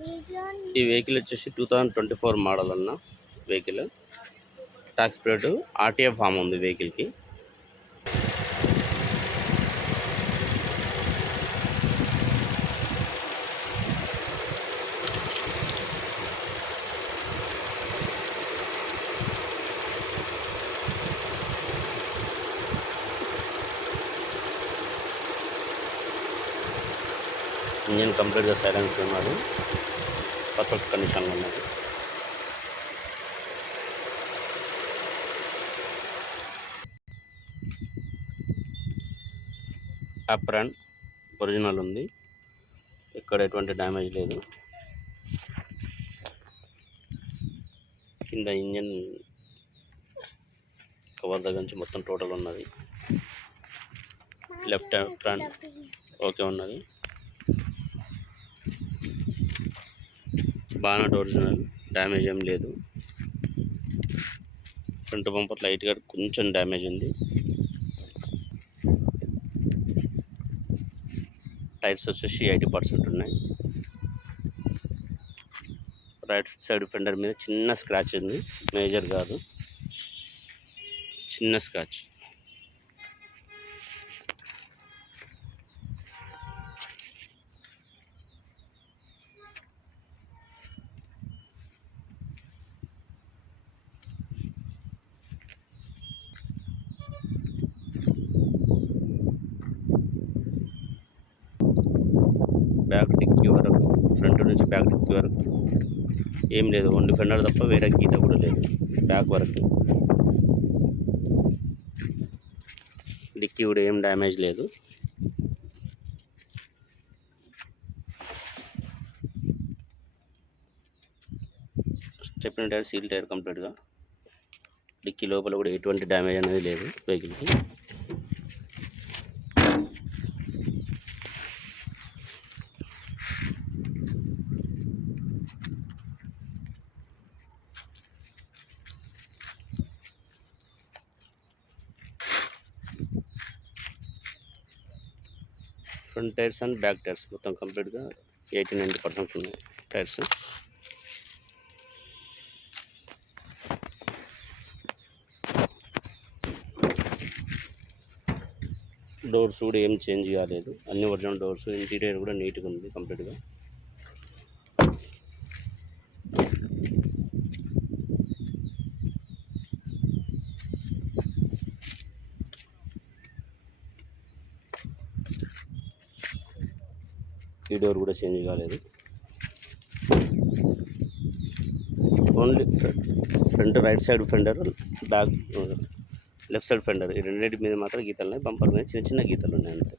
ఈ వెహికల్ వచ్చేసి 2024 మోడల్ అన్న vehicle. Tax plate RTA form ఉంది వెహికల్కి. ఇంజిన్ కంప్లీట్గా సైలెన్స్ ఉన్నది, పర్ఫెక్ట్ కండిషన్లో ఉన్నది. అప్రాన్ ఒరిజినల్ ఉంది, ఇక్కడ ఎటువంటి డ్యామేజ్ లేదు. కింద ఇంజిన్ కవర్ దగ్గర నుంచి మొత్తం టోటల్ ఉన్నది. లెఫ్ట్ ఫ్రంట్ ఓకే ఉన్నది. బానట్ ఒరిజినల్, డ్యామేజ్ ఏం లేదు. ఫ్రంట్ బంపర్ లైట్గా కొంచెం డ్యామేజ్ ఉంది. టైర్స్ వచ్చేసి 80% ఉన్నాయి. రైట్ సైడ్ ఫెండర్ మీద చిన్న స్క్రాచ్ ఉంది, మేజర్ కాదు, చిన్న స్క్రాచ్. బ్యాక్ డిక్కీ వరకు, ఫ్రంట్ నుంచి బ్యాక్ డిక్కీ వరకు ఏం లేదు, ఓన్లీ ఫెండర్ తప్ప వేరే గీత కూడా లేదు. బ్యాక్ వరకు డిక్కీ కూడా ఏం డ్యామేజ్ లేదు. స్టెప్నీ టైర్, సీల్ టైర్ కంప్లీట్గా. డిక్కీ లోపల కూడా ఎటువంటి డ్యామేజ్ అనేది లేదు వెహికల్కి. Front tyres and back tyres మొత్తం కంప్లీట్గా 80-90% ఉన్నాయి టైర్స్. డోర్స్ కూడా ఏం చేంజ్ కాలేదు, అన్ని ఒరిజినల్ డోర్స్. ఇంటీరియర్ కూడా నీట్గా ఉంది కంప్లీట్గా. ఈ డోర్ కూడా చేంజ్ కాలేదు. Only front right side fender, back left side fender, ఈ రెండింటి మీద మాత్రం గీతలు ఉన్నాయి. బంపర్ మీద చిన్న చిన్న గీతలు ఉన్నాయి అంతే.